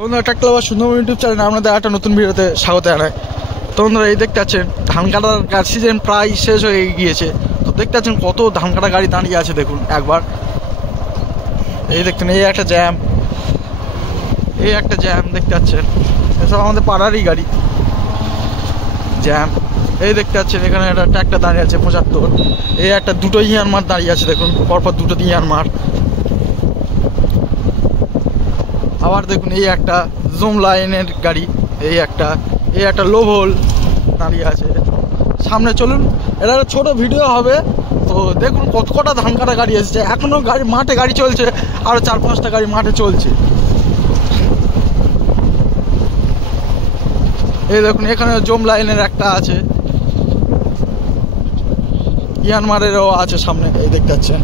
বন্ধুরা ট্রাক্টর লাভার সুন্দরবন ইউটিউব চ্যানেলে আপনাদের একটা নতুন ভিডিওতে স্বাগত জানাই। তো বন্ধুরা এই দেখতে পাচ্ছেন ধান কাটার সিজন প্রায় শেষ হয়ে গিয়েছে। তো দেখতে পাচ্ছেন কত ধান কাটা গাড়ি দাঁড়িয়ে আছে, দেখুন একবার। এই দেখতেন এই একটা জ্যাম দেখতে পাচ্ছেন, এসব আমাদের পাড়ারই গাড়ি জ্যাম। এই দেখতে পাচ্ছেন এখানে একটা ট্রাক্টর দাঁড়িয়ে আছে 75। এই একটা দুটো ইয়ানমার দাঁড়িয়ে আছে, দেখুন পরপর দুটো ইয়ানমার। আবার দেখুন এই একটা জুম লাইনের গাড়ি, এই একটা লোভল দাঁড়িয়ে আছে। সামনে চলুন, এটা একটা ছোটো ভিডিও হবে। তো দেখুন কটা ধান কাটা গাড়ি এসেছে, এখনও মাঠে গাড়ি চলছে, আরও 4-5টা গাড়ি মাঠে চলছে। এই দেখুন এখানে জুম লাইনের একটা আছে, ইয়ানমারেরও আছে সামনে, এই দেখতে পাচ্ছেন।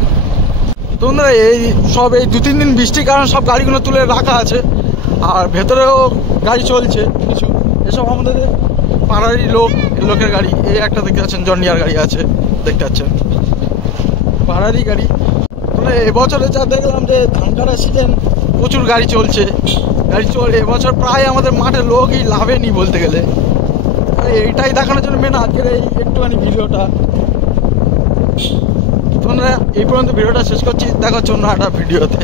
তো বন্ধুরা এই 2-3 দিন বৃষ্টির কারণে সব গাড়িগুলো তুলে রাখা আছে, আর ভেতরেও গাড়ি চলছে কিছু। এসব আমাদের পাড়ারই লোকের গাড়ি। এই একটা দেখতে পাচ্ছেন জন্ডিয়ার গাড়ি আছে, দেখতে পাচ্ছেন পাড়ারই গাড়ি। তবে এবছরে যা দেখলাম যে ধান কাটার সিজন প্রচুর গাড়ি চলছে। এবছর প্রায় আমাদের মাঠে লোকই লাভেনি বলতে গেলে। এইটাই দেখানোর জন্য মেন আজকের এই একটুখানি ভিডিওটা। তোমরা এই পর্যন্ত ভিডিওটা শেষ করছি, দেখা হচ্ছে অন্য একটা ভিডিওতে।